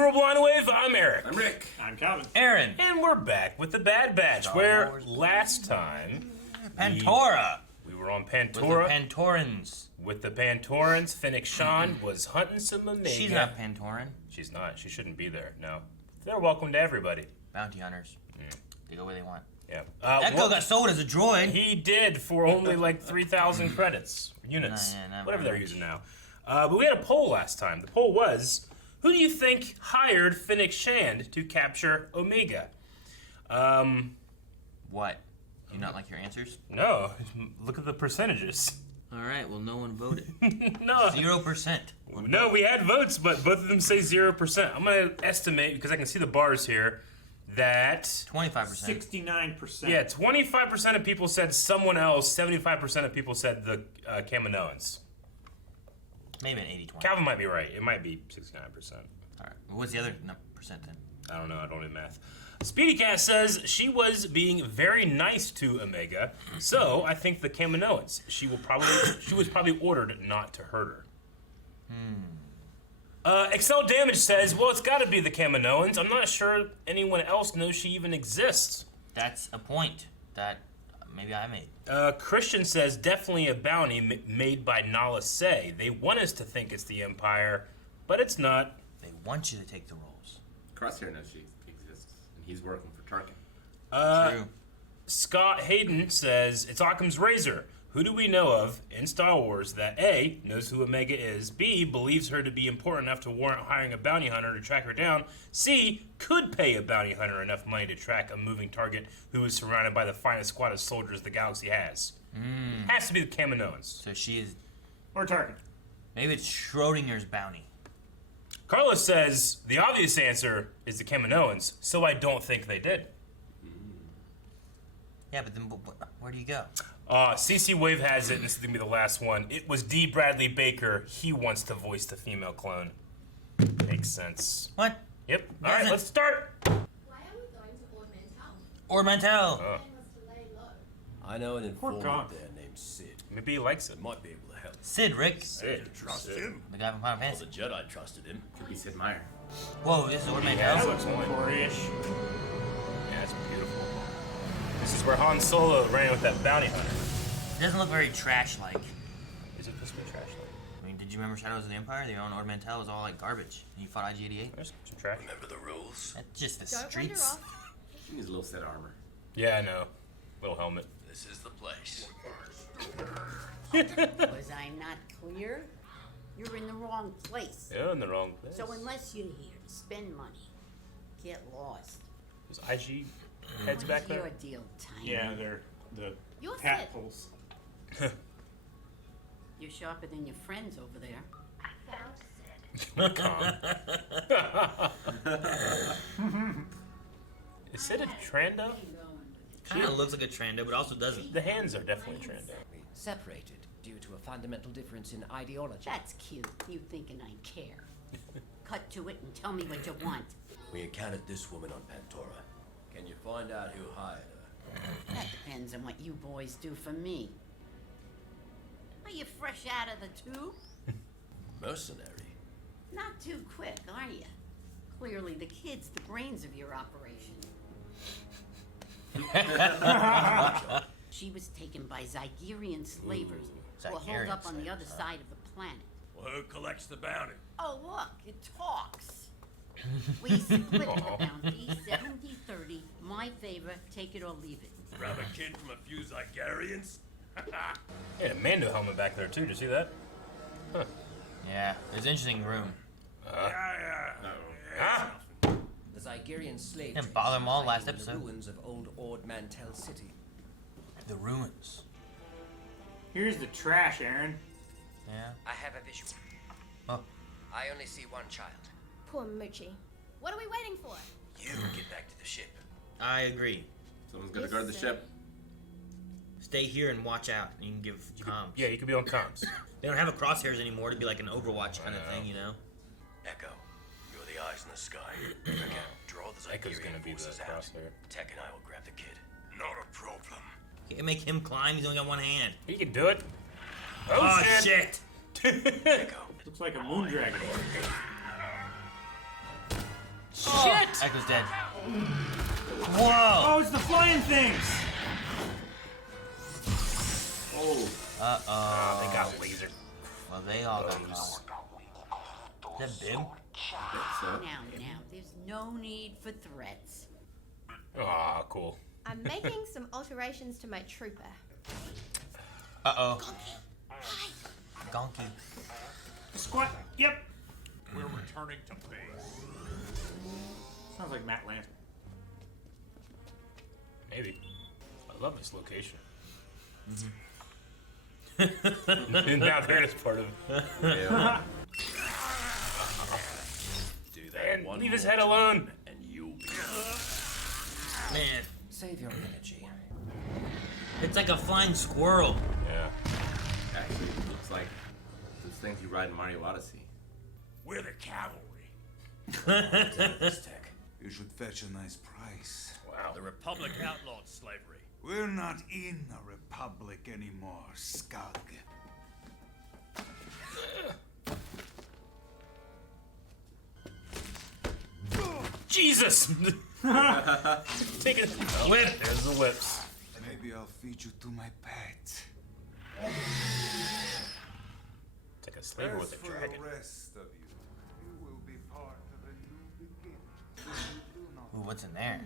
Cruel Blind Wave. I'm Eric. I'm Rick. I'm Calvin. Aaron. And we're back with the Bad Batch, where last time... Pantora. We were on Pantora. With the Pantorans. With the Pantorans. Fennec Shands was hunting some Omega. She's not Pantoran. She's not. She shouldn't be there. No. They're welcome to everybody. Bounty hunters. They go where they want. Yeah. Echo got sold as a droid. He did for only like 3,000 credits. Units. Whatever they're using now. But we had a poll last time. The poll was, who do you think hired Fennec Shands to capture Omega? What? Do you not like your answers? No. Look at the percentages. Alright, well no one voted. No. 0%. No, we had votes, but both of them say 0%. I'm going to estimate, because I can see the bars here, that... 25%. 69%. Yeah, 25% of people said someone else, 75% of people said the Kaminoans. Maybe an 80-20. Calvin might be right. It might be 69%. Alright, what's the other percent then? I don't know. I don't do math. Speedy Cat says she was being very nice to Omega, so I think the Kaminoans. She was probably ordered not to hurt her. Excel Damage says, well, it's got to be the Kaminoans. I'm not sure anyone else knows she even exists. That's a point that maybe I made. Christian says, definitely a bounty made by Nala Se. They want us to think it's the Empire, but it's not. They want you to take the roles. Crosshair knows she exists, and he's working for Tarkin. True. Scott Hayden says, it's Occam's razor. Who do we know of in Star Wars that A, knows who Omega is, B, believes her to be important enough to warrant hiring a bounty hunter to track her down, C, could pay a bounty hunter enough money to track a moving target who is surrounded by the finest squad of soldiers the galaxy has? Has to be the Kaminoans. So she is... Or Tarkin. Maybe it's Schrodinger's bounty. Carlos says, the obvious answer is the Kaminoans, so I don't think they did. Yeah, but then where do you go? CC Wave has it, and this is going to be the last one. It was D. Bradley Baker. He wants to voice the female clone. Makes sense. What? Yep. All right, let's start. Why are we going to Ord Mantell? Ord Mantell. Man was to lay low. I know an informant Conk. there named Cid. Maybe he likes it. Might be able to help. Sid, Rick. Sid. Trust him. The guy from Final Well, Fantasy. the Jedi trusted him. Could be Sid Meier. Whoa, this is Ord Yeah, Mantell? that looks one. Four-ish. Yeah, it's beautiful. This is where Han Solo ran with that bounty hunter. It doesn't look very trash-like. Is it supposed to be trash like? I mean, did you remember Shadows of the Empire? The own Ord Mantell was all like garbage. And you fought IG-88? There's some trash. Remember the rules? That's just the Don't wander streets. off. He needs a little set of armor. Yeah, I know. Little helmet. This is the place. Was I not clear? You're in the wrong place. Yeah, in the wrong place. So unless you're here to spend money, get lost. There's IG heads back What's your there. deal, Tiny? Yeah, they're the You're pat Sid. pulls. You're sharper than your friends over there. Is Sid a Trando? Kind of looks like a Trando, but also doesn't. The hands are definitely Trando. Separated due to a fundamental difference in ideology. That's cute. You thinking I care. Cut to it and tell me what you want. We encountered this woman on Pantora. Can you find out who hired her? That depends on what you boys do for me. Are you fresh out of the tube? Mercenary. Not too quick, are you? Clearly the kid's the brains of your operation. She was taken by Zygerian slavers who are holed up on the other side of the planet. Well, who collects the bounty? Oh, look, it talks. We split the bounty 70-30. My favor, take it or leave it. Grab a kid from a few Zygerians? Yeah, a Mando helmet back there too. Did you see that? Huh. Yeah, it's an interesting room. Ah! The Zygerian slave Didn't trade bother them all is last hiding in the episode. ruins of old Ord Mantell City. The ruins. Here's the trash, Aaron. Yeah. I have a visual. Oh. I only see one child. Poor Muchi. What are we waiting for? You get back to the ship. I agree. Someone's gonna guard the ship. Stay here and watch out. You can give comms. Yeah, you could be on comms. They don't have a crosshairs anymore to be like an Overwatch kind of thing, you know? Echo, you're the eyes in the sky. Again, draw the Echo's Zygerian gonna be the forces out. crosshair. Tech and I will grab the kid. Not a problem. Can't make him climb. He's only got one hand. He can do it. Oh, shit! Echo. Looks like a moon dragon. Shit! Echo's dead. Whoa! Oh, it's the flying things! Oh, Oh, they got laser. Well, they all got caught. Is that Bib? so. Now, there's no need for threats. Ah, cool. I'm making some alterations to my trooper. Uh-oh. Gonky. Squat. Yep. We're returning to base. Sounds like Matt Lantern. Maybe. I love this location. And now they're just part of it. Yeah. Do that And one leave his more head alone. time, and you'll be. Man, Save your energy. it's like a flying squirrel. Yeah. Actually, it looks like those things you ride in Mario Odyssey. We're the cavalry. This tech. You should fetch a nice price. Wow. The Republic outlawed slavery. We're not in a republic anymore, Skug. Jesus! Take it. Oh, Whip. There's the whips. Maybe I'll feed you to my pet. It's like a slaver As with a for dragon. the rest of you, you will be part of a new beginning. If you do not Ooh, what's in there?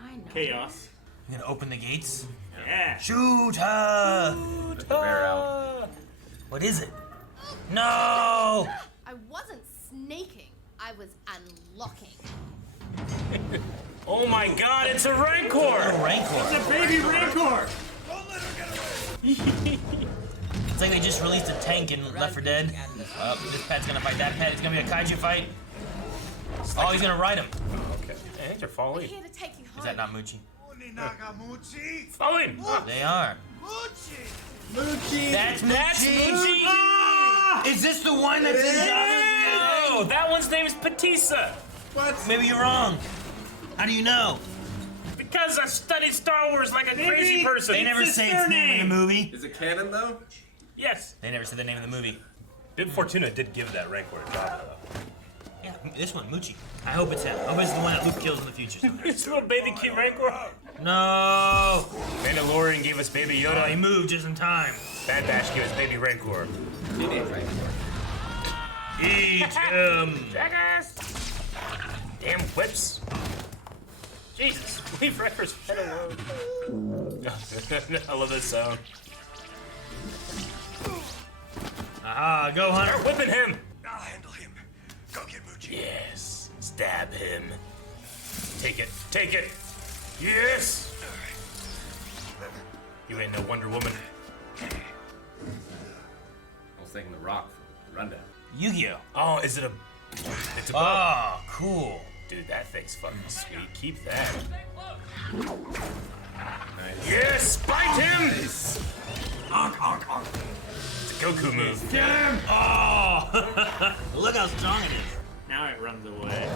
I know. Chaos. You gonna open the gates? Yeah. Shoot her! Let the bear out. What is it? No! I wasn't sneaking, I was unlocking. Oh my god, it's a Rancor! Oh, Rancor. It's a baby Rancor! It's like they just released a tank in Left 4 Dead. This pet's gonna fight that pet. It's gonna be a kaiju fight. Oh, he's gonna ride him. Okay. I think they're following. Here to take you home. Is that not Muchi? Muchi? Follow him! They are. Muchi! That's That's Muchi! Muchi! Is this the one that's in the No, that one's name is Patissa. Maybe you're wrong. How do you know? Because I studied Star Wars like a crazy person. They never It's say their its name in the name. movie. Is it canon though? Yes. They never said the name of the movie. Bib Fortuna did give that Rancor a job, though. Yeah, this one, Muchi. I hope it's him. I hope it's the one that Luke kills in the future. someday. This little baby cute Rancor. No! Mandalorian gave us Baby Oh, he Yoda. moved just in time. Bad Batch gave us Baby Rancor. Teenage Rancor. Eat him! Jackass! Damn whips. Jesus, leave Rancor's head alone. I love that sound. Aha, go, Hunter. Start whipping him. I'll handle him. Go get Muchi. Yes. Stab him. Take it. Take it. Yes. You ain't no Wonder Woman. I was thinking the Rock from Rundown. Yu-Gi-Oh! Oh, is it a? It's a bow. Oh, cool. Dude, that thing's fucking sweet. Keep that. Nice. Yes, bite him. Onk, onk, onk. It's a Goku move. Oh! Look how strong it is. Now it runs away.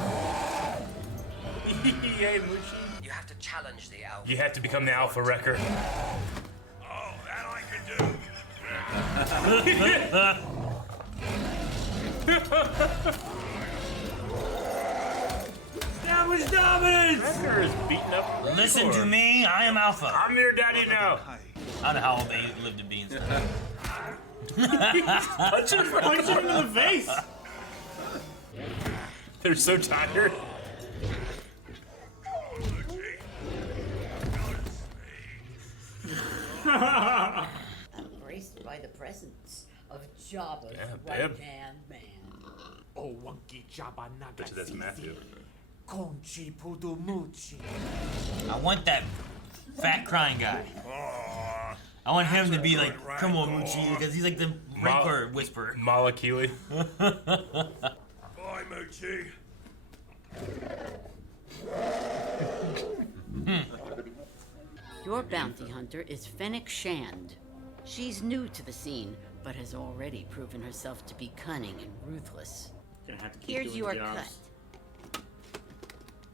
Hey, Muchi. You have to challenge the alpha. You have to become the Alpha Wrecker. Oh, that I can do. Establish dominance! Wrecker is beating up. Listen Rancor. to me, I am Alpha. I'm your daddy now. I don't know how old they live to be and stuff. Punch him. Punch him in the face! They're so tired. I'm graced by the presence of Jabba's Yeah, babe. right-hand man. Oh, wonky jabba naga. Bet you that's Matthew. Conchi pudu muchi. I want that fat crying guy. I want him to be like, come on, Muchi, because he's like the Rancor whisperer. Malakili. Bye, Muchi. Your bounty hunter is Fennec Shand. She's new to the scene, but has already proven herself to be cunning and ruthless. Gonna have to keep Here's doing your jobs. cut.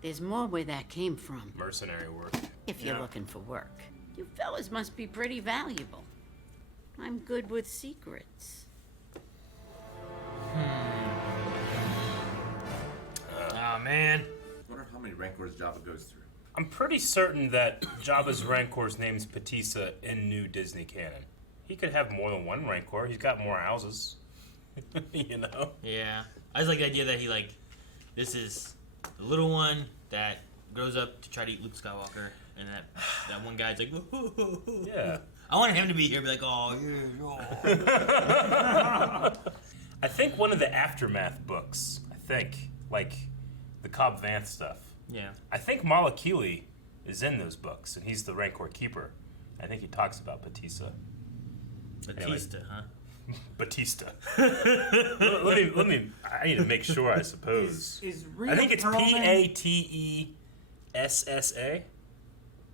There's more where that came from, Mercenary work. if you're Yeah. looking for work. You fellas must be pretty valuable. I'm good with secrets. Oh man. man. I wonder how many Rancors Jabba goes through. I'm pretty certain that Jabba's Rancor's name's Patissa in new Disney canon. He could have more than one Rancor. He's got more houses. You know? Yeah. I just like the idea that he, like, this is the little one that grows up to try to eat Luke Skywalker, and that one guy's like, Yeah. I wanted him to be here and be like, oh, yeah. I think one of the Aftermath books, like the Cobb Vanth stuff. Yeah. I think Malakili is in those books, and he's the Rancor keeper. I think he talks about Batista. Batista, huh? Batista. let me. I need to make sure. I suppose. Is Rhea I think it's Perlman, Patessa.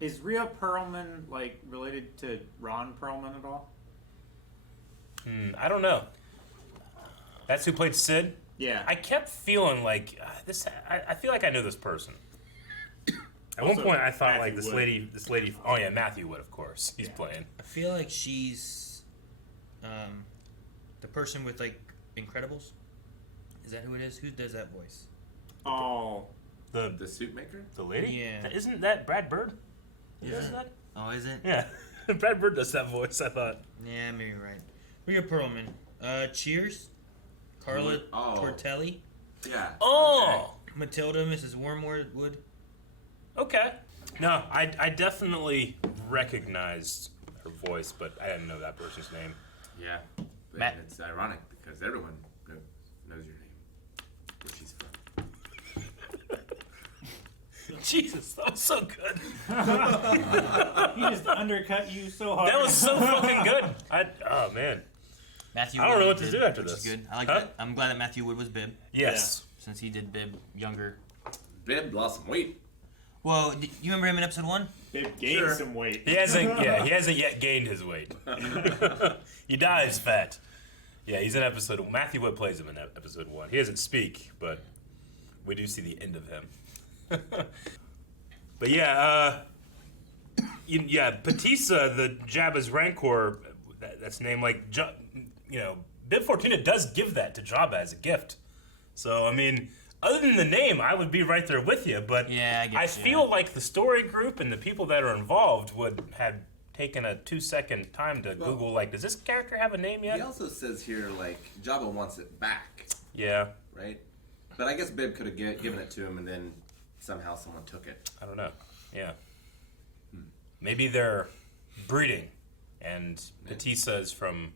Is Rhea Perlman like related to Ron Perlman at all? I don't know. That's who played Cid. Yeah. I kept feeling like this. I feel like I know this person. At Also, one point, I thought Matthew like this Wood. lady. Oh yeah, Matthew Wood, of course. He's playing. I feel like she's the person with, like, Incredibles. Is that who it is? Who does that voice? Oh. The suit maker? The lady? Yeah. Isn't that Brad Bird? Yeah. Isn't that? Oh, is it? Yeah. Brad Bird does that voice, I thought. Yeah, maybe right. Rhea Perlman. Cheers. Carla Oh. Tortelli. Yeah. Oh! Matilda, Mrs. Wormwood. Okay. No, I definitely recognized her voice, but I didn't know that person's name. Yeah. But Matt. it's ironic because everyone knows your name. Where she's from. Jesus, that was so good. He just undercut you so hard. That was so fucking good. Oh, man. Matthew I don't Wood know was what to Bib, do after which this. is good. I like Huh? that. I'm glad that Matthew Wood was Bib, Yes. since he did Bib younger. Bib lost some weight. Well, you remember him in episode 1? They've gained Sure. some weight. He hasn't yet gained his weight. He dies fat. Yeah, he's in episode. Matthew Wood plays him in episode 1. He doesn't speak, but we do see the end of him. But yeah, Patissa, the Jabba's Rancor, that's named like, Bib Fortuna does give that to Jabba as a gift. So, I mean, other than the name, I would be right there with you, but Yeah, I guess, feel like the story group and the people that are involved would have taken a 2-second time to Google, like, does this character have a name yet? He also says here, like, Jabba wants it back, Yeah, right? But I guess Bib could have given it to him and then somehow someone took it. I don't know. Yeah. Maybe they're breeding, and Patissa is from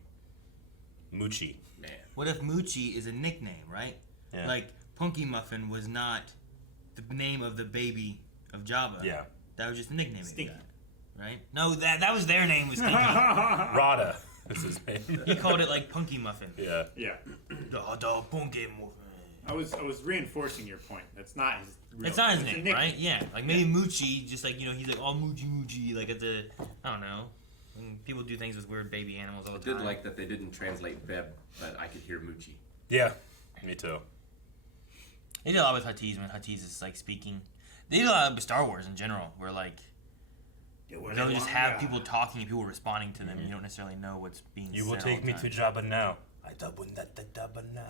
Muchi. Man. What if Muchi is a nickname, right? Yeah. Like, Punky Muffin was not the name of the baby of Jabba. Yeah. That was just a nickname he Stinky. got, right? No, that was their name, was Stinky. Rada is his name. He called it, like, Punky Muffin. Yeah. Yeah. The Punky Muffin. I was reinforcing your point. That's not his real It's not his it's a name, nickname. right? Yeah. Like, maybe Muchi, just like, he's like, oh, Muchi, like, at the, I don't know. When people do things with weird baby animals all I the did time. like that they didn't translate Bib, but I could hear Muchi. Yeah. Me too. They did a lot with Huttese when Huttese is, like, speaking. They did a lot with Star Wars in general, where, like, they'll just have people talking and people responding to them. You don't necessarily know what's being said. You will all take the me time. to Jabba now. I Jabba now.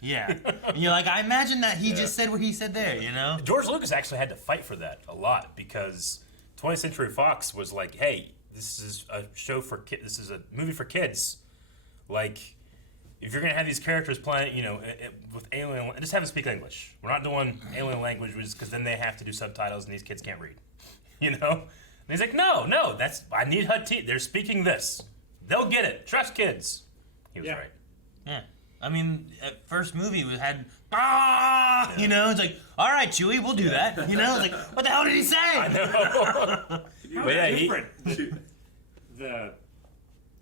Yeah. And you're like, I imagine that he just said what he said there, you know? George Lucas actually had to fight for that a lot because 20th Century Fox was like, hey, this is a show for kids. This is a movie for kids. Like, if you're going to have these characters playing, with alien, just have them speak English. We're not doing alien languages because then they have to do subtitles and these kids can't read. And he's like, no, I need Huttese. They're speaking this. They'll get it. Trust kids. He was right. Yeah. I mean, at first movie we had, it's like, all right, Chewie, we'll do that. It's like, what the hell did he say? I know. How But yeah, different the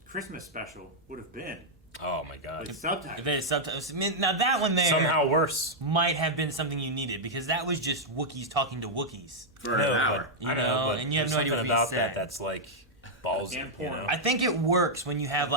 Christmas special would have been Oh my god. with subtitles. If there's subtitles, I mean, now that one there Somehow worse. might have been something you needed because that was just Wookiees talking to Wookiees. For an hour. I know, but and you have there's no idea something what he about said. that that's like ballsy. And porn. I think it works when you have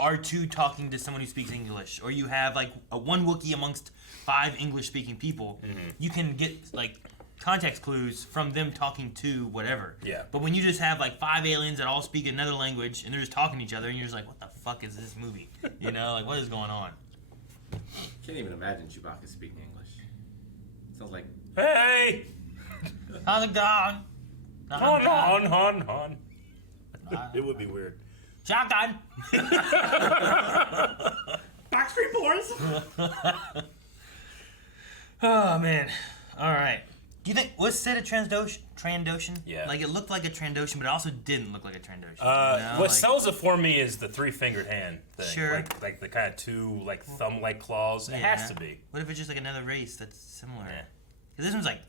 R2 talking to someone who speaks English, or you have like a one Wookiee amongst 5 English-speaking people. Mm-hmm. You can get like context clues from them talking to whatever. Yeah. But when you just have like 5 aliens that all speak another language and they're just talking to each other, and you're just like, what the fuck is this movie? Like what is going on? Can't even imagine Chewbacca speaking English. Sounds like Hey! How's it going? Hon. It would be weird. Shotgun. Backstreet Boys. Oh man. All right. Do you think was Cid a Trandoshan? Yeah. Like it looked like a Trandoshan, but it also didn't look like a Trandoshan. What sells it for me is the 3-fingered hand thing. Sure. Like the kind of 2 like thumb-like claws. It has to be. What if it's just like another race that's similar? Yeah. Because this one's like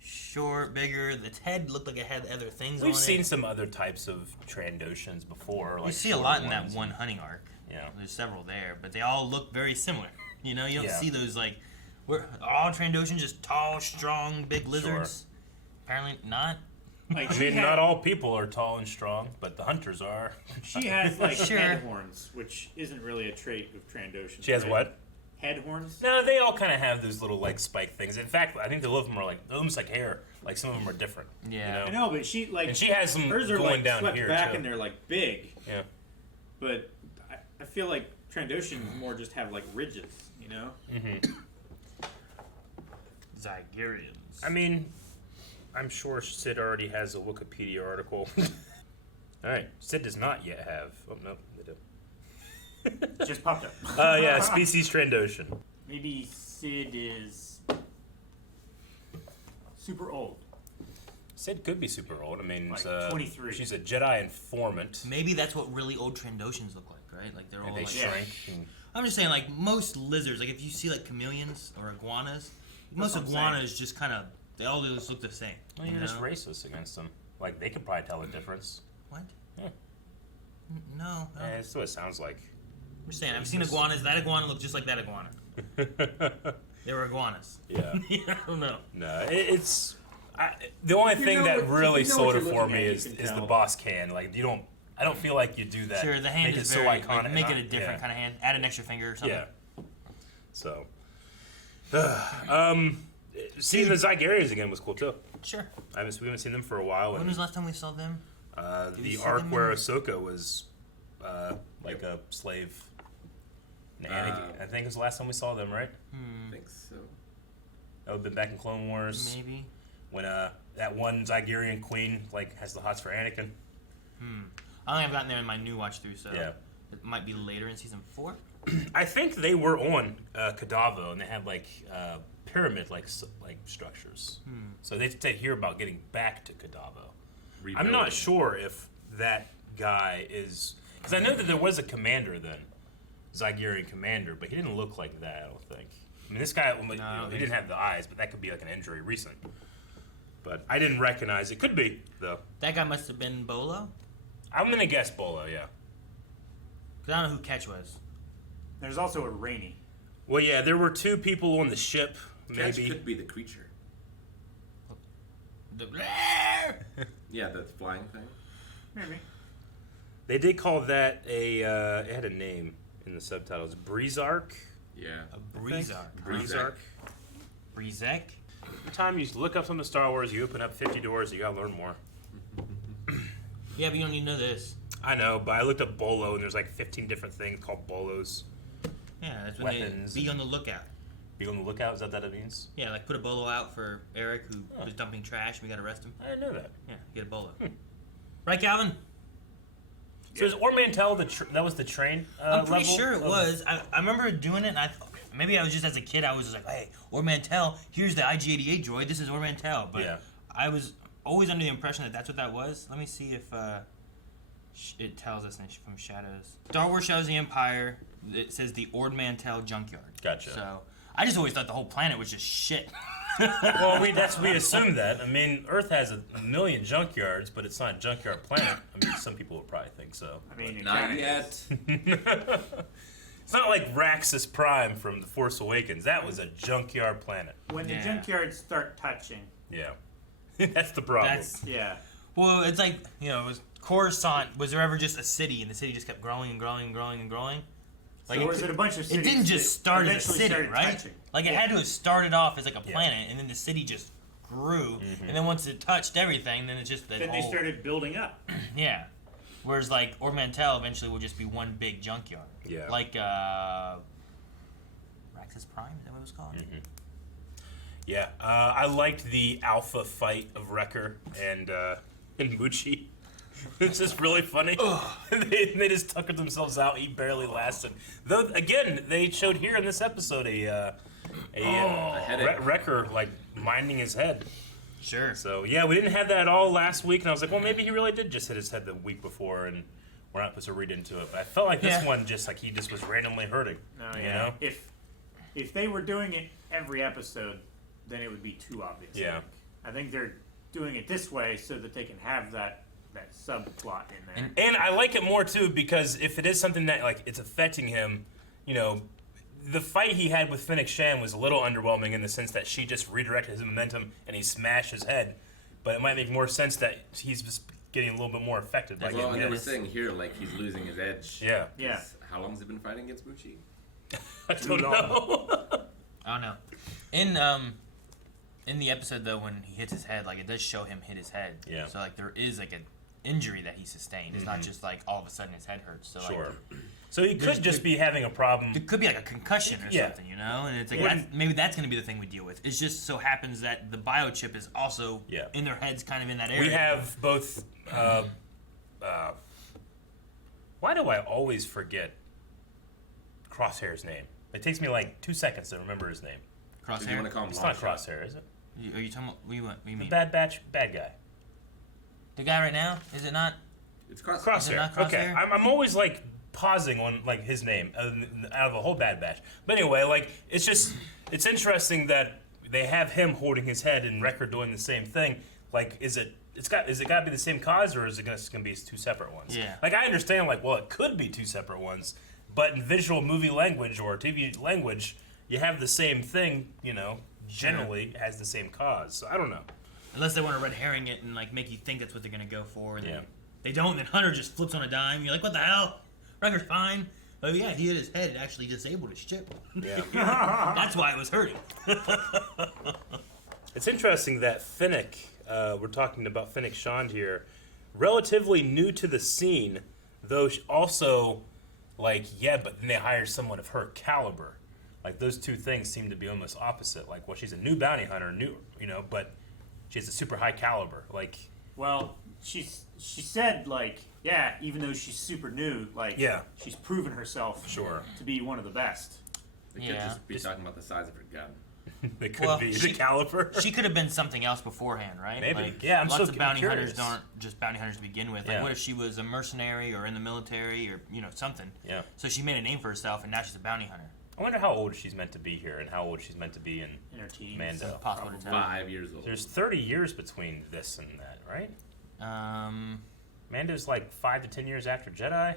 short, bigger. Its head looked like it had other things on it. We've seen some other types of Trandoshans before. You see a lot in that one hunting arc. Yeah. There's several there, but they all look very similar. You know, you don't Yeah. see those like, we're all Trandoshans just tall, strong, big lizards. Apparently not. Like, I mean, not all people are tall and strong, but the hunters are. She has like Sure. head horns, which isn't really a trait of Trandoshan. She has what? Head horns. No, they all kind of have those little like spike things. In fact, I think a lot of them are like almost like hair. Like some of them are different. Yeah. I You know? know, but she like And she has them hers are going like down swept here back too. and they're like big. Yeah. But I feel like Trandoshans more just have like ridges, you know. Mm-hmm. Zygerians. I mean, I'm sure Cid already has a Wikipedia article. All right, Cid does not yet have. Oh no, they do. Just popped up. Yeah, species Trandoshan. Maybe Cid is super old. Cid could be super old. I mean, Like it's, 23. She's a Jedi informant. Maybe that's what really old Trandoshans look like, right? Like they're all And they like. shrink. And, I'm just saying, like most lizards, like if you see like chameleons or iguanas, most what I'm iguanas just kind of they all just look the same. well, you're just racist against them. Like they could probably tell the difference. What? Yeah. No. Yeah, that's what it sounds like. I'm just saying, I've seen iguanas. That iguana looked just like that iguana. They were iguanas. Yeah. I don't know. No, it's the only If you thing know that what- if really you know sold what it you're for looking me at, is you can the tell. boss can. Like you don't. I don't feel like you do that. Sure, the hand make is it very so iconic. like, make it a different kind of hand. Add an extra finger or something. Yeah. So, seeing the Zygerians again was cool too. Sure. We haven't seen them for a while. When And, was the last time we saw them? Did we the see arc them where in- Ahsoka was like a slave. And Anakin, I think it was the last time we saw them, right? I think so. That would have been back in Clone Wars. Maybe. When that one Zygerian queen like has the hots for Anakin. I don't think I've gotten there in my new watch through, so Yeah. it might be later in season 4. I think they were on Kadavo, and they had like pyramid like structures. So they hear about getting back to Kadavo. I'm not sure if that guy is because I know that there was a commander then, Zygerian commander, but he didn't look like that. I don't think. I mean, this guy he didn't have the eyes, but that could be like an injury recent. But I didn't recognize it. Could be though. That guy must have been Bolo. I'm gonna guess Bolo, yeah. Cause I don't know who Ketch was. There's also a Rainy. Well, yeah, there were 2 people on the ship. Catch Maybe. could be the creature. The Yeah, the flying thing. Maybe. They did call that it had a name in the subtitles. Breezark. Yeah. a Breezark. Breezark. Breezek. Every time you look up something Star Wars, you open up 50 doors. You gotta learn more. Yeah, but you don't need to know this. I know, but I looked up Bolo, and there's like 15 different things called Bolos. Yeah, that's when Weapons they be and- on the lookout. Be on the lookout. Is that what it means? Yeah, like put a bolo out for Eric who was dumping trash. We gotta arrest him. I didn't know that. Yeah, get a bolo. Right, Calvin? So is Ord Mantell that was the train? I'm pretty level sure it of- was. I remember doing it, and maybe I was just as a kid. I was just like, "Hey, Ord Mantell, here's the IG-88 droid. This is Ord Mantell." But Yeah. I was always under the impression that that's what that was. Let me see if it tells us from Shadows. Star Wars Shadows of the Empire. It says the Ord Mantell junkyard. Gotcha. So I just always thought the whole planet was just shit. Well, we assumed that. I mean, Earth has a million junkyards, but it's not a junkyard planet. I mean, some people would probably think so. I mean, it Not kinda yet. is. It's not like Raxus Prime from The Force Awakens. That was a junkyard planet. When the Yeah. junkyards start touching, Yeah. That's the problem. yeah. Well, it's like, it was Coruscant. Was there ever just a city, and the city just kept growing and growing and growing and growing? Like, So was it a bunch of It cities didn't just that start as a eventually city, started right? touching? Like, it had to have started off as like a planet, and then the city just grew, and then once it touched everything, then it just Then they started building up. Yeah. Whereas like Ord Mantell eventually will just be one big junkyard. Yeah. Like Raxus Prime, is that what it was called? Yeah, I liked the alpha fight of Wrecker and Muchi. It's just really funny. they just tuckered themselves out. He barely lasted. Though again, they showed here in this episode a Wrecker like minding his head. Sure. So yeah, we didn't have that at all last week, and I was like, well, maybe he really did just hit his head the week before, and we're not supposed to read into it. But I felt like this one just like he just was randomly hurting. Oh, You know? If they were doing it every episode, then it would be too obvious. Yeah. I think they're doing it this way so that they can have that subplot in there. And I like it more too because if it is something that like it's affecting him, you know, the fight he had with Fennec Shands was a little underwhelming in the sense that she just redirected his momentum and he smashed his head. But it might make more sense that he's just getting a little bit more affected by Well, getting they were hit. saying here like he's losing his edge. Yeah. 'Cause how long has he been fighting against Muchi? I don't know. I don't know. In the episode though, when he hits his head, like it does show him hit his head. Yeah. So like there is like an injury that he sustained. It's not just like all of a sudden his head hurts. So Sure. like, So he could just be having a problem. it could be like a concussion or Yeah. something, you know. And it's like Yeah. maybe that's going to be the thing we deal with. It just so happens that the biochip is also Yeah. in their heads, kind of in that area. We have both. Why do I always forget Crosshair's name? It takes me like 2 seconds to remember his name. Did you want to Crosshair. call him It's not Longshot? Crosshair, is it? Are you talking about? What do you The mean? bad guy. The guy right now? Is it not? It's Crosshair. Is it Crosshair. not Okay, Crosshair? I'm always like pausing on like his name out of the whole Bad Batch. But anyway, like it's interesting that they have him holding his head and Wrecker doing the same thing. Like, is it got to be the same cause or is it gonna be two separate ones? Yeah. Like I understand, like well, it could be two separate ones, but in visual movie language or TV language, you have the same thing. You know, generally has the same cause. So I don't know. Unless they want to red herring it and like make you think that's what they're gonna go for. And Yeah. then they don't. And then Hunter just flips on a dime. You're like, what the hell? Wrecker's fine. Oh yeah, he hit his head. It actually disabled his chip. Yeah. That's why it was hurting. It's interesting that Fennec, we're talking about Fennec Shands here, relatively new to the scene, though also, like, yeah, but then they hired someone of her caliber. Like, those two things seem to be almost opposite. Like, well, she's a new bounty hunter, but she has a super high caliber. Like, Well, she said like, yeah, even though she's super new, like, Yeah. she's proven herself Sure. to be one of the best. They could just be talking about the size of her gun. they could Well, be she- the caliber. She could have been something else beforehand, right? Maybe. Like, Yeah, I'm lots so of bounty curious. hunters aren't just bounty hunters to begin with. Like, Yeah. what if she was a mercenary or in the military or something? Yeah. So she made a name for herself, and now she's a bounty hunter. I wonder how old she's meant to be here and how old she's meant to be in In her teens. Mando. Possible to tell. 5 years old. There's 30 years between this and that, right? Mando's like 5 to 10 years after Jedi.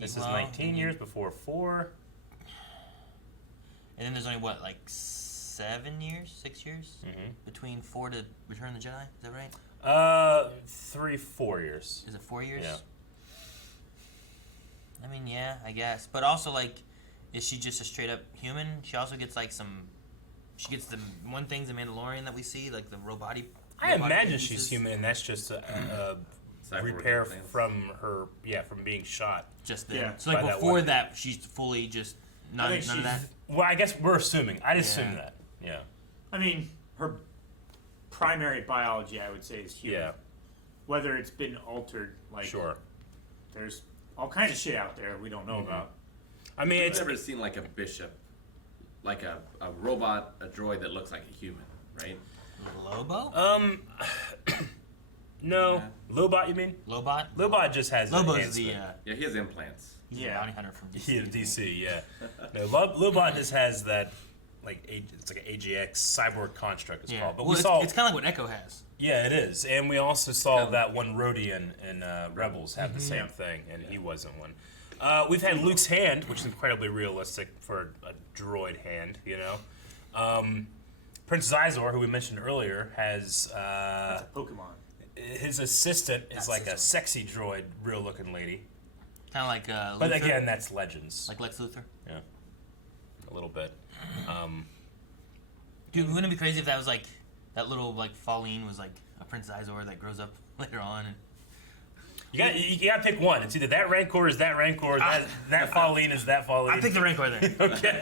This is 19 years before 4. And then there's only what, like 7 years, 6 years between 4 to Return of the Jedi. Is that right? 3, 4 years. Is it 4 years? Yeah. I mean, yeah, I guess. But also, like, is she just a straight up human? She also gets like some. She gets the one thing's the Mandalorian that we see, like the robot. I imagine she's human, and that's just a Cyborg repair implants. from her, from being shot. Just then. Yeah. So like By that before weapon. that, she's fully just none think of that. Well, I guess we're assuming. I'd assume Yeah. that. Yeah. I mean, her primary biology, I would say, is human. Yeah. Whether it's been altered, like, Sure. there's all kinds of shit out there we don't know about. I mean, I've it's never seen like a bishop, like a robot, a droid that looks like a human, right? Lobo? no Yeah. Lobot. You mean Lobot? Lobot just has Lobo's enhancement. Yeah, he has implants. He's Yeah. a bounty hunter from DC. He is DC, yeah. No, Lobot just has that, like, it's like an AGX cyborg construct. It's Yeah. called. But Well, we it's, saw. it's kind of like what Echo has. Yeah, it is, and we also saw Kinda. that one Rhodian in Rebels have the same thing, and he wasn't one. We've had Luke's hand, which is incredibly realistic for a droid hand, Prince Zizor, who we mentioned earlier, has That's a Pokemon. his assistant is like a sexy droid, real looking lady. Kind of like Luther. But again, that's Legends. Like Lex Luthor. Yeah, a little bit. Dude, wouldn't it be crazy if that was like that little like Pauline was like a Prince Izor that grows up later on? And You got to pick one. It's either that Rancor is that Rancor, that Falleen is that Falleen. I pick the Rancor then. Okay.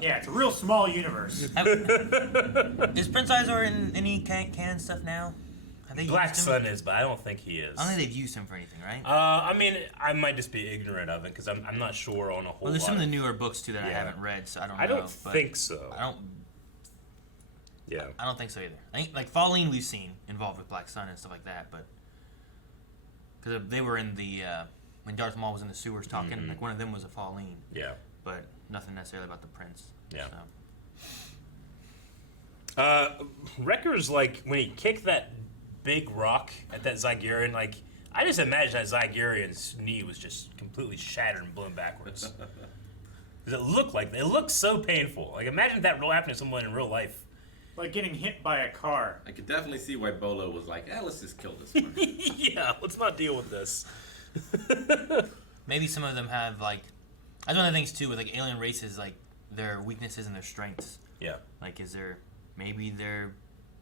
Yeah, it's a real small universe. Is Prince Izor in any canon stuff now? Have they Black used him? Sun is, but I don't think he is. I don't think they've used him for anything, right? I mean, I might just be ignorant of it because I'm not sure on a whole Well, there's lot. some of the newer books too that I haven't read, so I don't know. I don't but think so. I don't. Yeah. I don't think so either. I think like Falleen we've seen involved with Black Sun and stuff like that, but because they were in the when Darth Maul was in the sewers talking, like one of them was a Falleen. Yeah. But nothing necessarily about the prince. Yeah. So. Wrecker's like when he kicked that big rock at that Zygerian, like I just imagine that Zygerian's knee was just completely shattered and blown backwards. Does it looked so painful? Like imagine if that real happened to someone in real life. Like getting hit by a car. I could definitely see why Bolo was like, let's just kill this one. Yeah, let's not deal with this. Maybe some of them have like that's one of the things too with like alien races, like their weaknesses and their strengths. Yeah. Like maybe they're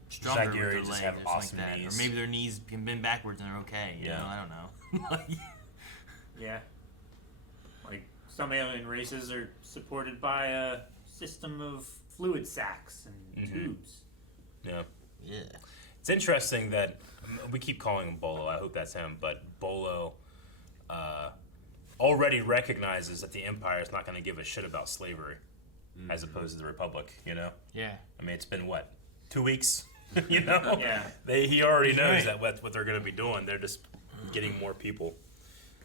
stronger with their Zygerians legs just have or something awesome like that. knees. Or maybe their knees can bend backwards and they're okay. You Yeah. know, I don't know. Yeah. Like some alien races are supported by a system of fluid sacs and tubes. Yeah. Yeah. It's interesting that we keep calling him Bolo. I hope that's him, but Bolo already recognizes that the Empire is not going to give a shit about slavery, as opposed to the Republic. You know. Yeah. I mean, it's been what, 2 weeks? You know. Yeah. He already knows that what they're going to be doing. They're just getting more people.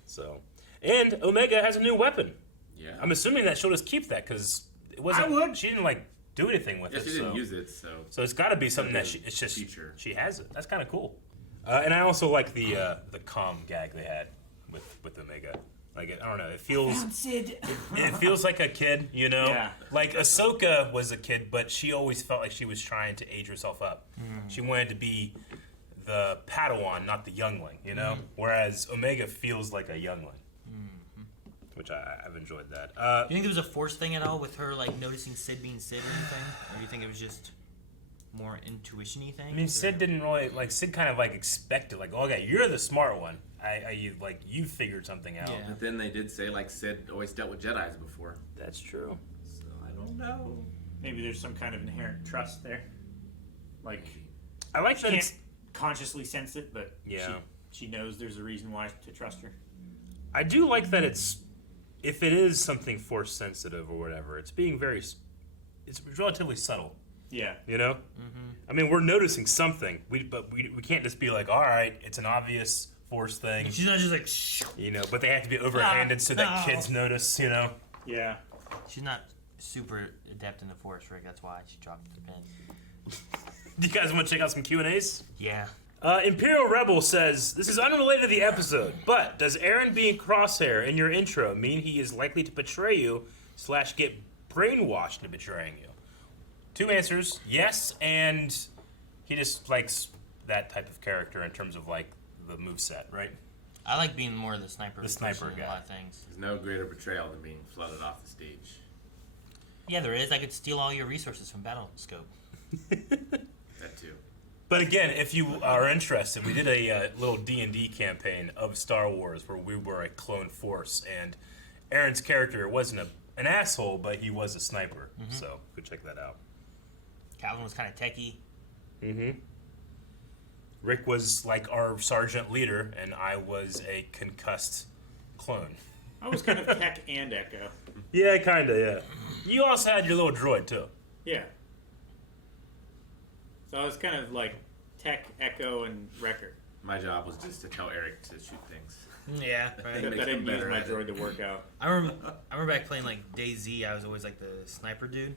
So, and Omega has a new weapon. Yeah. I'm assuming that she'll just keep that because it wasn't. I would. She didn't like do anything with Yeah, it. she didn't so. use it, so. So it's got to be something that it's just Feature. she has it. That's kind of cool. And I also like the calm gag they had with Omega. Like I don't know, it feels Cid. it feels like a kid, you know. Yeah. Like Ahsoka was a kid, but she always felt like she was trying to age herself up. She wanted to be the Padawan, not the youngling, you know. Whereas Omega feels like a youngling, which I've enjoyed that. Do you think there was a force thing at all with her, like noticing Cid being Cid or anything, or do you think it was just more intuition-y thing? I mean, Cid didn't really like. Sid kind of like expected, like, okay, you're the smart one. You figured something out. Yeah. But then they did say, like, Sid always dealt with Jedis before. That's true. So I don't know. Maybe there's some kind of inherent trust there. Like I like she that. can't It's, consciously sense it, but Yeah. she knows there's a reason why to trust her. I do like that it's, if it is something force sensitive or whatever, it's being it's relatively subtle. Yeah. You know. I mean, we're noticing something. But we can't just be like, all right, it's an obvious force thing. She's not just like, shh. You know, but they have to be overhanded so that No. kids notice. You know. Yeah. She's not super adept in the force, Rick. That's why she dropped the pen. Do you guys want to check out some Q&As? Yeah. Imperial Rebel says, this is unrelated to the episode, but does Aaron being Crosshair in your intro mean he is likely to betray you / get brainwashed into betraying you? 2 answers, yes, and he just likes that type of character in terms of like the moveset, right? I like being more the sniper. The sniper person in guy. A lot of things. There's no greater betrayal than being flooded off the stage. Yeah, there is. I could steal all your resources from Battle Scope. That too. But again, if you are interested, we did a little D&D campaign of Star Wars where we were a clone force, and Aaron's character wasn't an asshole, but he was a sniper. So go check that out. Calvin was kind of techie. Rick was like our sergeant leader, and I was a concussed clone. I was kind of tech and Echo. Yeah, kind of, yeah. You also had your little droid, too. Yeah. So I was kind of like tech, Echo, and Wrecker. My job was just to tell Eric to shoot things. Yeah, right. Except makes I didn't them use better my at it. droid to work out. I remember back playing like DayZ. I was always like the sniper dude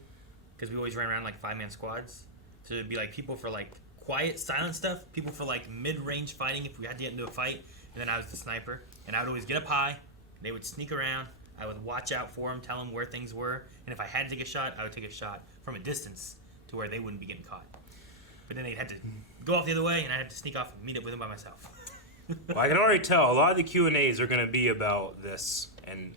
because we always ran around like 5-man squads. So it'd be like people for like quiet, silent stuff, people for like mid-range fighting if we had to get into a fight, and then I was the sniper. And I would always get up high. They would sneak around. I would watch out for them, tell them where things were, and if I had to take a shot, I would take a shot from a distance to where they wouldn't be getting caught. But then they'd have to go off the other way, and I'd have to sneak off and meet up with them by myself. Well, I can already tell a lot of the Q&As are going to be about this, and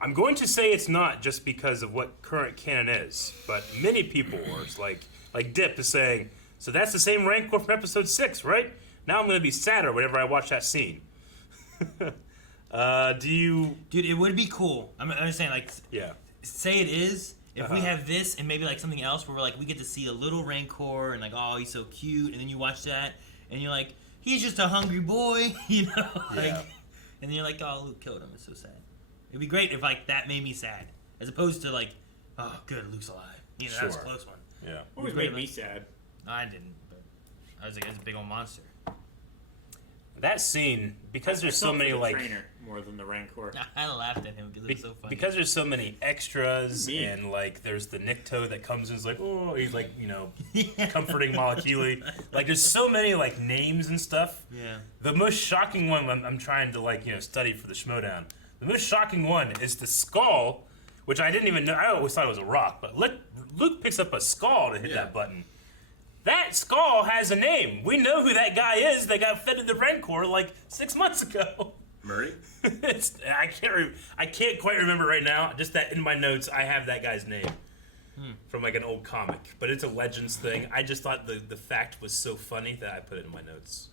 I'm going to say it's not just because of what current canon is, but many people are like Dip is saying, so that's the same Rancor from episode 6, right? Now I'm going to be sadder whenever I watch that scene. Do you? Dude, it would be cool. I'm saying, like, Yeah. say it is. If we Uh-huh. have this and maybe like something else where we're like we get to see a little Rancor and like, oh, he's so cute, and then you watch that and you're like, he's just a hungry boy, you know, like, Yeah. and then you're like, oh, Luke killed him. It's so sad. It'd be great if like that made me sad, as opposed to like, oh, good, Luke's alive. You know, that was a Sure. close one. Yeah. Always made me sad. No, I didn't, but I was like, it's a big old monster. That scene, because there's so I felt many for the like. trainer more than the Rancor. I laughed at him because it was so funny. Because there's so many extras Me. and like there's the Nikto that comes and is like, oh, he's like, you know, comforting Malakili. Like there's so many like names and stuff. Yeah. The most shocking one I'm trying to like, you know, study for the Schmodown. The most shocking one is the skull, which I didn't even know. I always thought it was a rock, but Luke picks up a skull to hit that button. That skull has a name. We know who that guy is that got fed to the Rancor like 6 months ago. Murray? I can't quite remember right now. Just that in my notes, I have that guy's name from like an old comic, but it's a Legends thing. I just thought the fact was so funny that I put it in my notes.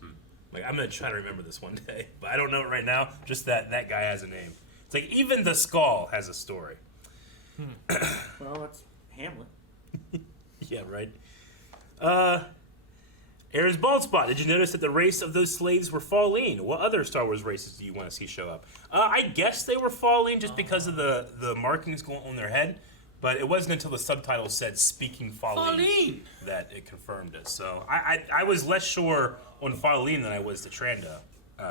Like I'm gonna try to remember this one day, but I don't know it right now. Just that guy has a name. It's like even the skull has a story. Well, that's Hamlet. Yeah, right. Aaron's Bald Spot. Did you notice that the race of those slaves were Falleen? What other Star Wars races do you want to see show up? I guess they were Falleen just because of the markings going on their head, but it wasn't until the subtitle said "Speaking Falleen" that it confirmed it. So I was less sure on Falleen than I was the Tranda.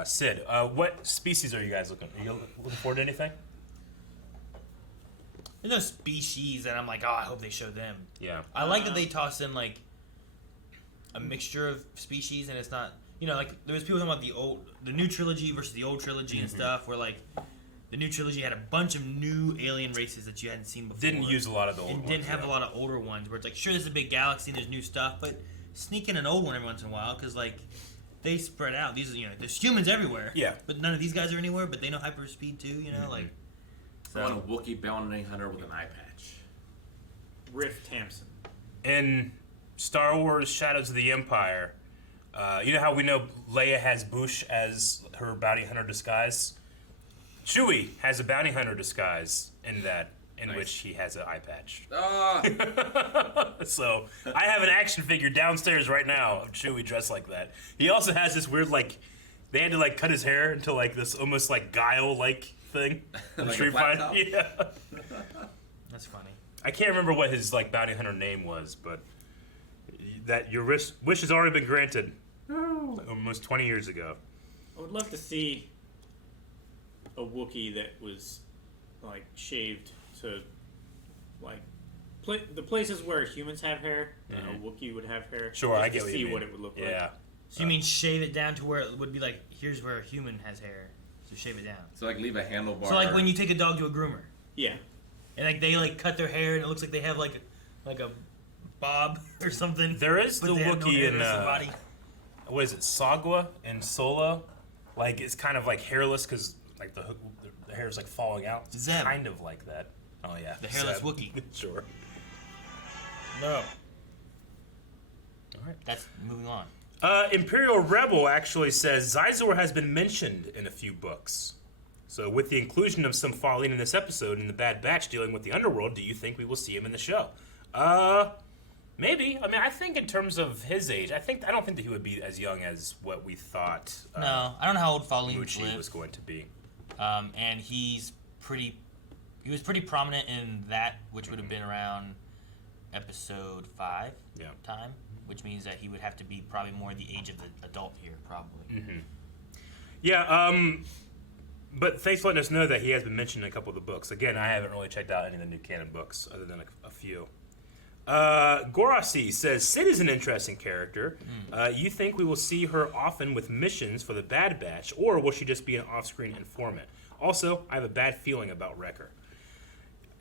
Cid, what species are you guys looking? Are you looking forward to anything? There's no species that I'm like, oh, I hope they show them. Yeah. I like that they toss in like a mixture of species, and it's not, you know, like there was people talking about the new trilogy versus the old trilogy and stuff, where like the new trilogy had a bunch of new alien races that you hadn't seen before. Didn't use a lot of the old and ones. didn't have a lot of older ones, where it's like, sure, this is a big galaxy and there's new stuff, but sneak in an old one every once in a while, because like they spread out. These, you know, there's humans everywhere. Yeah. But none of these guys are anywhere, but they know hyperspeed too. You know, like. I want a Wookiee bounty hunter with an eye patch. Riff Tamsin. In Star Wars Shadows of the Empire, you know how we know Leia has Boushh as her bounty hunter disguise? Chewie has a bounty hunter disguise in that, in which he has an eye patch. So I have an action figure downstairs right now of Chewie dressed like that. He also has this weird, like, they had to like cut his hair into like this almost like Guile-like thing. Like Street a flat Fighter. top? Yeah. That's funny. I can't remember what his like bounty hunter name was, but that your wish has already been granted. Almost 20 years ago. I would love to see a Wookiee that was like shaved to like the places where humans have hair. A Wookiee would have hair. Sure, Just I get to what see you mean. what it would look like. Yeah. So you mean shave it down to where it would be like, here's where a human has hair. So shave it down. So like leave a handlebar. So like when you take a dog to a groomer, Yeah. and like they like cut their hair and it looks like they have like a bob or something. There is but the they have no Wookiee hair in rest of the body. what is it, Sagwa and Solo? Like it's kind of like hairless because like the hair is like falling out. It's Zeb. kind of like that. Oh yeah, The hairless Zeb. Wookiee. Sure. No. All right. That's moving on. Imperial Rebel actually says Zizor has been mentioned in a few books. So with the inclusion of some Falleen in this episode in the Bad Batch dealing with the underworld, do you think we will see him in the show? Maybe. I mean, I think in terms of his age, I don't think that he would be as young as what we thought. No, I don't know how old Falleen Muchi lived. was going to be. And he was pretty prominent in that, which would have been around episode 5 time, which means that he would have to be probably more the age of the adult here, probably. Mm-hmm. Yeah, but thanks for letting us know that he has been mentioned in a couple of the books. Again, I haven't really checked out any of the new canon books other than a few. Gorasi says, Cid is an interesting character. You think we will see her often with missions for the Bad Batch, or will she just be an off-screen informant? Also, I have a bad feeling about Wrecker.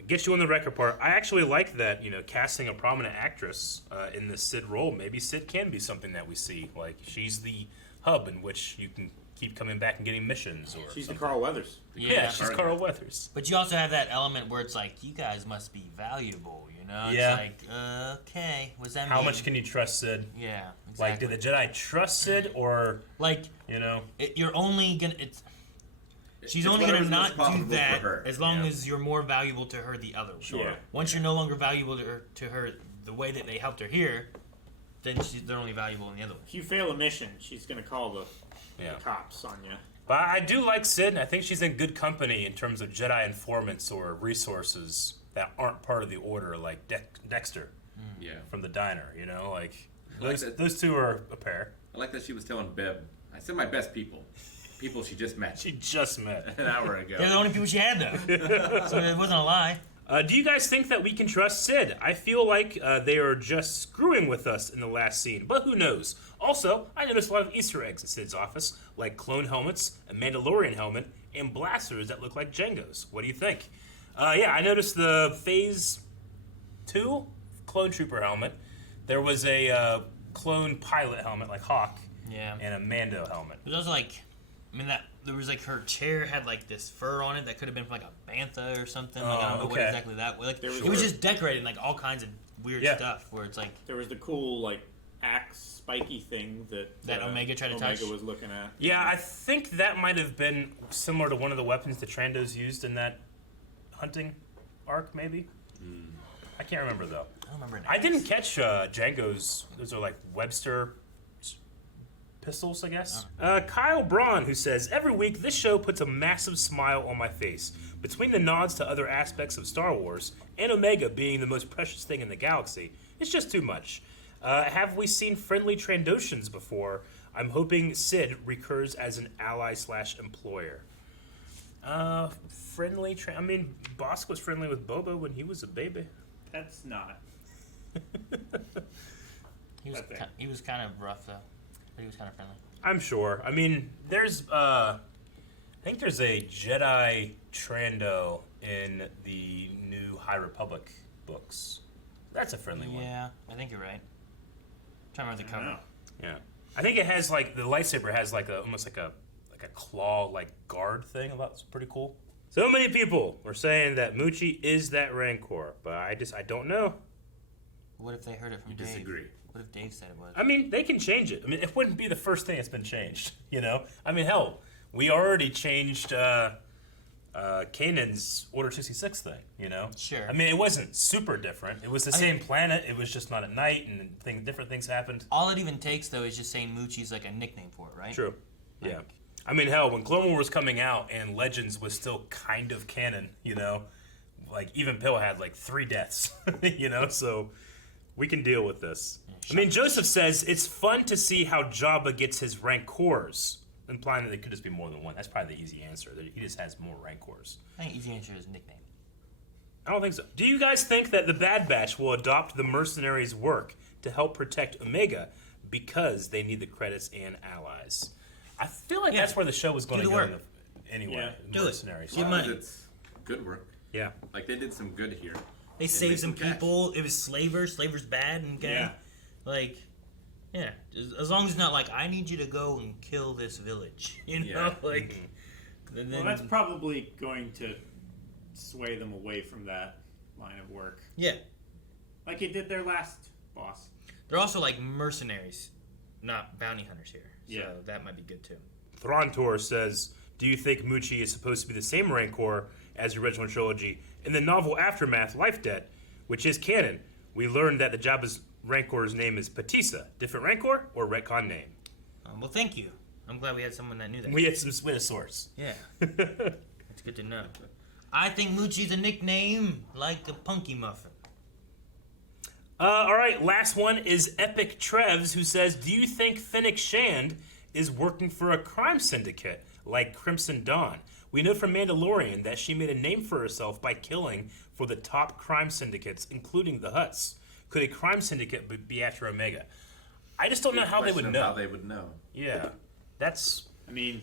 Get you on the Wrecker part. I actually like that, casting a prominent actress in the Cid role. Maybe Cid can be something that we see. Like, she's the hub in which you can keep coming back and getting missions. Or she's something. the Carl Weathers. Yeah, she's Carl Weathers. But you also have that element where it's like, you guys must be valuable, Yeah. It's like, okay, what's that How mean? much can you trust Cid? Yeah, exactly. Like, did the Jedi trust Cid, or like, you're only only She's It's only going to whatever's most not do profitable that for her. as long as you're more valuable to her the other way. Sure. Yeah. Once you're no longer valuable to her the way that they helped her here, then they're only valuable in the other way. If you fail a mission, she's gonna call the Yeah. cops on you. But I do like Cid. I think she's in good company in terms of Jedi informants or resources that aren't part of the Order, like Dexter Yeah. from the diner. You know, like I like those two are a pair. I like that she was telling Beb, I said my best people. People she just met She just met. an hour ago. They're the only people she had, though. So it wasn't a lie. Do you guys think that we can trust Cid? I feel like they are just screwing with us in the last scene, but who knows? Also, I noticed a lot of Easter eggs in Cid's office, like clone helmets, a Mandalorian helmet, and blasters that look like Jango's. What do you think? Yeah, I noticed the Phase 2 clone trooper helmet. There was a clone pilot helmet, like Hawk, Yeah. and a Mando helmet. It was also like, I mean, that there was like her chair had like this fur on it that could have been from like a bantha or something. Like, I don't know what okay. exactly that was. Like, There was it was sure. just decorated in like all kinds of weird Yeah. stuff where it's like, There was the cool like axe spiky thing that Omega tried to Omega touch. was looking at. Yeah, I think that might have been similar to one of the weapons the Trandos used in that hunting arc, maybe? I can't remember, though. I don't remember. I didn't catch Django's. Those are like Webster pistols, I guess. Kyle Braun, who says, every week this show puts a massive smile on my face. Between the nods to other aspects of Star Wars and Omega being the most precious thing in the galaxy, it's just too much. Have we seen friendly Trandoshans before? I'm hoping Cid recurs as an ally/employer. Friendly. I mean, Bosk was friendly with Boba when he was a baby. That's not. He was kind of rough though, but he was kind of friendly. I'm sure. I mean, there's I think there's a Jedi Trando in the new High Republic books. That's a friendly one. Yeah, I think you're right. I'm trying to remember the cover. Yeah. I think it has like the lightsaber has like almost like a claw like guard thing. That's pretty cool. So many people were saying that Muchi is that Rancor, but I don't know. What if they heard it from Dave? Disagree. What if Dave said it was? I mean, they can change it. I mean, it wouldn't be the first thing that's been changed, you know? I mean, hell, we already changed Kanan's Order 66 thing, you know? Sure. I mean, it wasn't super different. It was the same planet. It was just not at night, and different things happened. All it even takes, though, is just saying Muchi's like a nickname for it, right? True. Yeah. I mean, hell, when Clone Wars was coming out and Legends was still kind of canon, you know? Like, even Pill had, like, 3 deaths, you know? So we can deal with this. I mean, Joseph says, it's fun to see how Jabba gets his Rancors, implying that there could just be more than one. That's probably the easy answer. That he just has more Rancors. I think easy answer is nickname. I don't think so. Do you guys think that the Bad Batch will adopt the mercenaries' work to help protect Omega because they need the credits and allies? I feel like that's where the show was going to Do the go work. anyway. Yeah. Do it. Mercenaries. Give money. It's good work. Yeah. Like they did some good here. They made saved some some cash. people. It was slavers. Slavers bad. Okay. Yeah. Like, yeah. As long as it's not like, I need you to go and kill this village. You know? Yeah. Like, and then, Well, that's probably going to sway them away from that line of work, yeah. like it did their last boss. They're also like mercenaries, not bounty hunters here. So Yeah. that might be good too. Throntor says, do you think Muchi is supposed to be the same Rancor as the original trilogy? In the novel Aftermath, Life Debt, which is canon, we learned that the Jabba's Rancor's name is Patissa. Different Rancor or retcon name? Well, thank you. I'm glad we had someone that knew that. We had a source. Yeah. It's good to know. I think Muchi's a nickname like a punky muffin. All right, last one is Epic Trevs, who says, do you think Fennec Shand is working for a crime syndicate like Crimson Dawn? We know from Mandalorian that she made a name for herself by killing for the top crime syndicates, including the Hutts. Could a crime syndicate be after Omega? I just don't know how they would know. How they would know. Yeah, that's... I mean,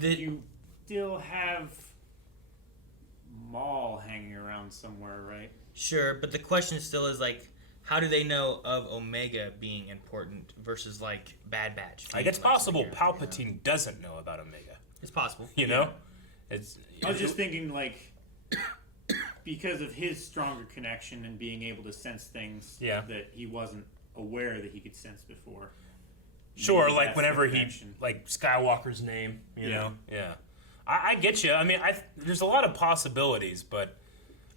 you still have Maul hanging around somewhere, right? Sure, but the question still is like, how do they know of Omega being important versus like Bad Batch? Like, it's possible Palpatine doesn't know about Omega. It's possible. You know? It's. I was just thinking, like, because of his stronger connection and being able to sense things that he wasn't aware that he could sense before. Sure, Maybe like that's whenever the he, connection. like Skywalker's name, you know? Yeah. I get you. I mean, there's a lot of possibilities, but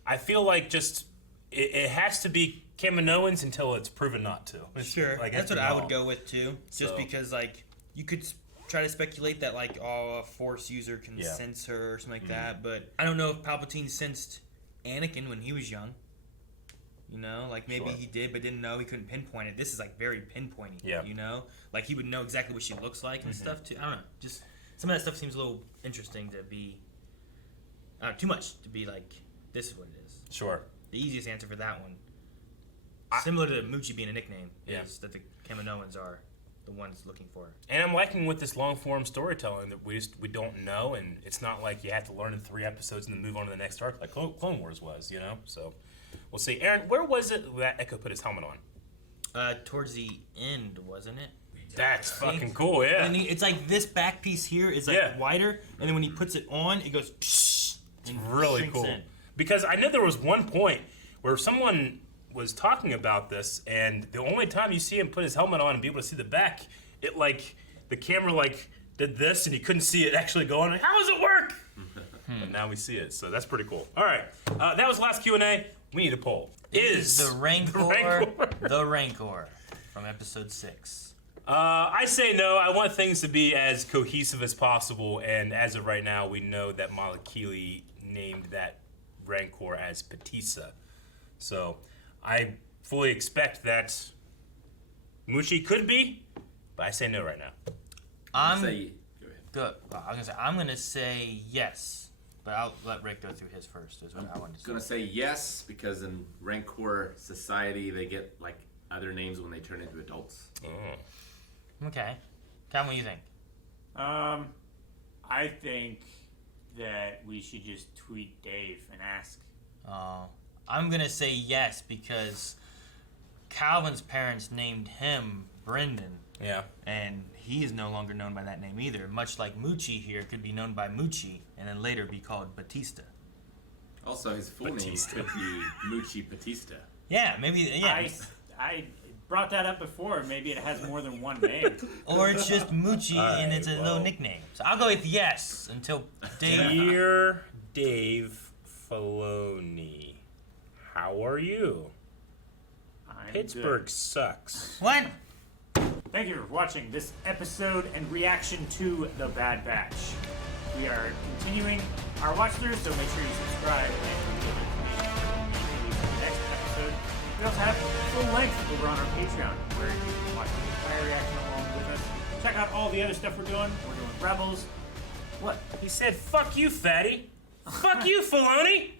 I feel like just it has to be Kaminoans until it's proven not to. Sure, Like, that's what I would go with too. Just So- because like you could try to speculate that like a Force user can sense her or something like that, but I don't know if Palpatine sensed Anakin when he was young. You know, like maybe he did, but didn't know. He couldn't pinpoint it. This is like very pinpointy. Yeah. You know, like he would know exactly what she looks like and stuff too. I don't know. Just some of that stuff seems a little interesting to be. Too much to be like. This is what it is. Sure. The easiest answer for that one, similar to Muchi being a nickname, is that the Kaminoans are the ones looking for her. And I'm liking with this long form storytelling that we don't know, and it's not like you have to learn in 3 episodes and then move on to the next arc like Clone Wars was, you know. So we'll see. Aaron, where was it that Echo put his helmet on? Towards the end, wasn't it? That's fucking cool, yeah. And it's like this back piece here is like wider, and then when he puts it on, it goes. Psh, and really shrinks cool. in. Because I know there was one point where someone was talking about this, and the only time you see him put his helmet on and be able to see the back, it like the camera like did this, and he couldn't see it actually going. Like, how does it work? But now we see it, so that's pretty cool. All right, that was the last Q&A. We need a poll. Is the Rancor the Rancor from episode 6? I say no. I want things to be as cohesive as possible, and as of right now, we know that Malakili named that Rancor as Batista. So I fully expect that Muchi could be, but I say no right now. I'm Go ahead. good. I'm gonna say yes, but I'll let Rick go through his first. Is what I want to say. Gonna say yes because in Rancor society they get like other names when they turn into adults. Okay, Calvin, what do you think? I think that we should just tweet Dave and ask. I'm gonna say yes because Calvin's parents named him Brendan. Yeah. And he is no longer known by that name either. Much like Muchi here could be known by Muchi and then later be called Batista. Also, his full name could be Muchi Batista. Yeah, maybe. Yeah. I brought that up before. Maybe it has more than one name. Or it's just Muchi and it's a little nickname. So I'll go with yes until Dave. Dear Dave Filoni, how are you? I'm Pittsburgh good. sucks. What? Thank you for watching this episode and reaction to The Bad Batch. We are continuing our watch through, so make sure you subscribe and give it the next episode. We also have full length over on our Patreon, where you can watch the entire reaction along with us. Check out all the other stuff we're doing. We're doing Rebels. What? He said, fuck you, fatty. Fuck you, Filoni.